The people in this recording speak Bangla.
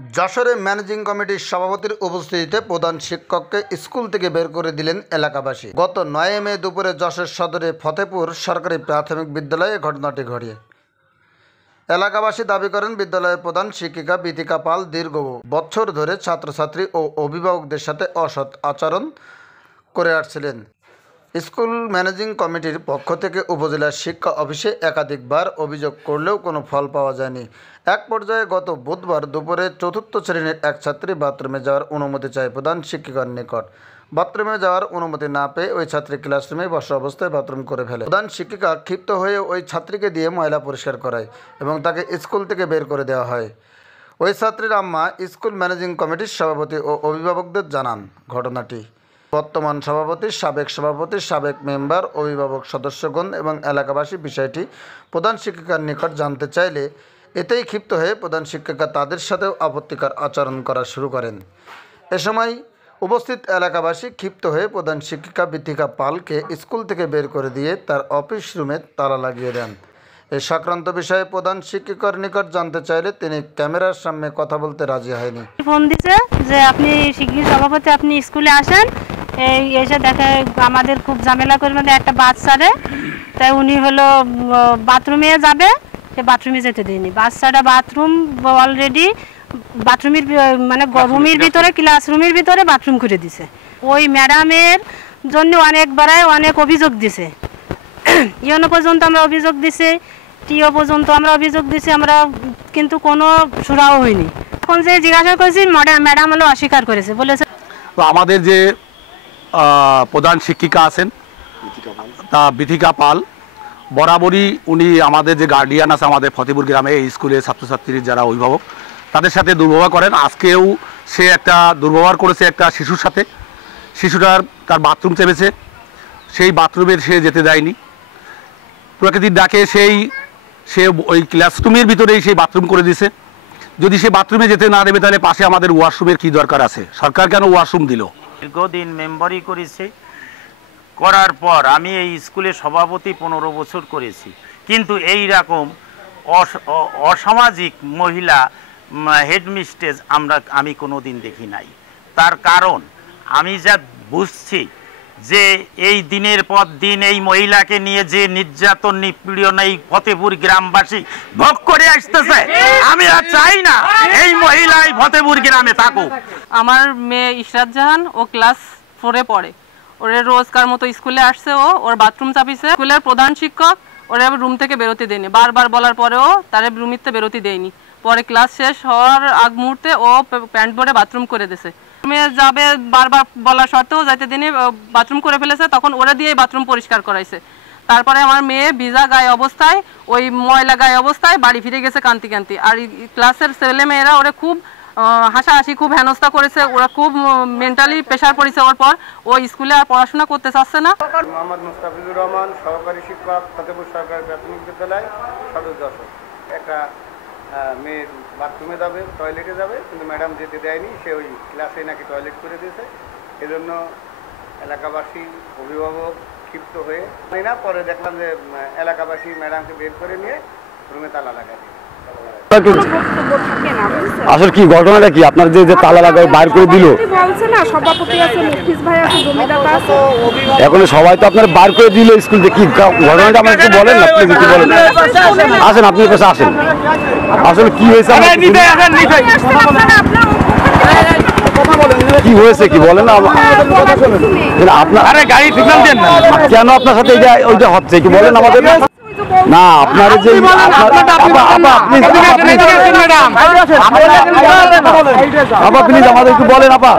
যশোরে ম্যানেজিং কমিটির সভাপতির উপস্থিতিতে প্রধান শিক্ষককে স্কুল থেকে বের করে দিলেন এলাকাবাসী। গত ৯ মে দুপুরে যশোর সদরে ফতেপুর সরকারি প্রাথমিক বিদ্যালয়ে ঘটনাটি ঘটে। এলাকাবাসী দাবি করেন, বিদ্যালয়ের প্রধান শিক্ষিকা বিথিকা পাল দীর্ঘ বছর ধরে ছাত্রছাত্রী ও অভিভাবকদের সাথে অসৎ আচরণ করে আসছিলেন। স্কুল ম্যানেজিং কমিটির পক্ষ থেকে উপজেলা শিক্ষা অফিসে একাধিকবার অভিযোগ করলেও কোনো ফল পাওয়া যায়নি। এক পর্যায়ে গত বুধবার দুপুরে চতুর্থ শ্রেণীর এক ছাত্রী বাথরুমে যাওয়ার অনুমতি চায় প্রধান শিক্ষিকার নিকট। বাথরুমে যাওয়ার অনুমতি না পেয়ে ওই ছাত্রী ক্লাসরুমে বসা অবস্থায় বাথরুম করে ফেলে। প্রধান শিক্ষিকা ক্ষিপ্ত হয়ে ওই ছাত্রীকে দিয়ে ময়লা পরিষ্কার করায় এবং তাকে স্কুল থেকে বের করে দেওয়া হয়। ওই ছাত্রীর আম্মা স্কুল ম্যানেজিং কমিটির সভাপতি ও অভিভাবকদের জানান ঘটনাটি। বর্তমান সভাপতি, সাবেক মেম্বার, অভিভাবক সদস্যগণ এবং এলাকাবাসী বিষয়টি প্রধান শিক্ষিকার নিকট জানতে চাইলে এতেই ক্ষিপ্ত হয়ে প্রধান শিক্ষিকা তাদের সাথেও আপত্তিকর আচরণ করা শুরু করেন। এ সময় উপস্থিত এলাকাবাসী ক্ষিপ্ত হয়ে প্রধান শিক্ষিকা বিথিকা পালকে স্কুল থেকে বের করে দিয়ে তার অফিস রুমে তালা লাগিয়ে দেন। এই সংক্রান্ত বিষয়ে প্রধান শিক্ষিকার নিকট জানতে চাইলে তিনি ক্যামেরার সামনে কথা বলতে রাজি হয়নি। ফোন দিছে যে আপনি শিক্ষক সভাপতি, আপনি স্কুলে আসেন, এই এসে দেখে আমাদের খুব ঝামেলা করে মধ্যে একটা বাচ্চারে, তাই উনি হলো বাথরুমে যাবে, সে বাথরুমে যেতে দেয়নি। বাচ্চাটা বাথরুম অলরেডি বাথরুমের মানে রুমের ভিতরে, ক্লাসরুমের ভিতরে বাথরুম করে দিছে। ওই ম্যাডামের জন্য অনেক অভিযোগ দিছে। ইউনো পর্যন্ত আমরা অভিযোগ দিছি, টিও পর্যন্ত আমরা অভিযোগ দিছি, আমরা কিন্তু কোনো সুরাও হয়নি। এখন যে জিজ্ঞাসা করেছি ম্যাডাম হলো অস্বীকার করেছে, বলেছে আমাদের যে প্রধান শিক্ষিকা আছেন তা বিথিকা পাল, বরাবরই উনি আমাদের যে গার্ডিয়ান আছে আমাদের ফতেপুর গ্রামে এই স্কুলের ছাত্রছাত্রীর যারা অভিভাবক তাদের সাথে দুর্ব্যবহার করেন। আজকেও সে একটা দুর্ব্যবহার করেছে একটা শিশুর সাথে। শিশুটার তার বাথরুম চেপেছে, সেই বাথরুমে সে যেতে দেয়নি। প্রকৃতির ডাকে সে ওই ক্লাসরুমের ভিতরেই সেই বাথরুম করে দিছে। যদি সে বাথরুমে যেতে না দেবে তাহলে পাশে আমাদের ওয়াশরুমের কী দরকার আছে? সরকার কেন ওয়াশরুম দিল? দীর্ঘদিন মেম্বারই করেছে, করার পর আমি এই স্কুলে সভাপতি 15 বছর করেছি, কিন্তু এই রকম অসামাজিক মহিলা হেডমিস্ট্রেস আমি কোনো দিন দেখি নাই। তার কারণ আমি যা বুঝছি যে এই দিনের পর দিন এই মহিলাকে নিয়ে যে নির্যাতন নিপীড়ন এই ফতেপুর গ্রামবাসী ভোগ করে আসতেছে, আমি আর চাই না এই মহিলা এই ফতেপুর গ্রামে থাকুক। আমার মেয়ে ইশরাত জাহান, ও ক্লাস 4-এ পড়ে। ওরে রোজকার মতো স্কুলে আসছে, ওর বাথরুম চাপিছে। স্কুলের প্রধান শিক্ষক ওরে রুম থেকে বেরোতে দেয়নি, বারবার বলার পরেও তারে রুমিতে বেরোতে দেয়নি। পরে ক্লাস শেষ হওয়ার আগ মুহূর্তে ও প্যান্ট পরে বাথরুম করে দিয়েছে। মেয়ে যাবে বারবার বলার সত্ত্বেও যাইতে দিনে বাথরুম করে ফেলেছে, তখন ওরা দিয়ে বাথরুম পরিষ্কার করাইছে। তারপরে আমার মেয়ে ভিজা গায়ে অবস্থায়, ওই ময়লা গায়ে অবস্থায় বাড়ি ফিরে গেছে কান্তি কান্তি। আর ক্লাসের ছেলে মেয়েরা ওরা খুব হাসাহাসি, খুব হেনস্থা করেছে। ওরা খুব মেন্টালি প্রেশার পড়েছে ওর পর। ও স্কুলে আর পড়াশোনা করতে চাচ্ছে না। মোহাম্মদ মুস্তাফিজুর রহমান, সহকারী শিক্ষক, ফতেপুর সরকারি প্রাথমিক বিদ্যালয়, সদর যশোর। একটা মেয়ের বাথরুমে যাবে, টয়লেটে যাবে, কিন্তু ম্যাডাম যেতে দেয়নি। সে ওই ক্লাসে নাকি টয়লেট করে দিয়েছে। এজন্য এলাকাবাসী, অভিভাবক ক্ষিপ্ত হয়ে না, পরে দেখলাম যে এলাকাবাসী ম্যাডামকে বের করে নিয়ে রুমে তালা লাগায়। আসলে কি ঘটনাটা কি? আপনার যে তালা লাগায় বাইর করে দিল, এখন সবাই তো আপনার বার করে দিল স্কুল থেকে। কি ঘটনাটা আমার একটু বলেন না প্লিজ, একটু বলেন। আসেন, আপনি কাছে আসেন। আসলে কি হয়েছে, কি হয়েছে কি বলেন না আপনার কেন আপনার সাথে ওইটা হচ্ছে কি বলেন আমাদের না? আপনার যে প্লিজ আমাদের একটু বলেন আপা।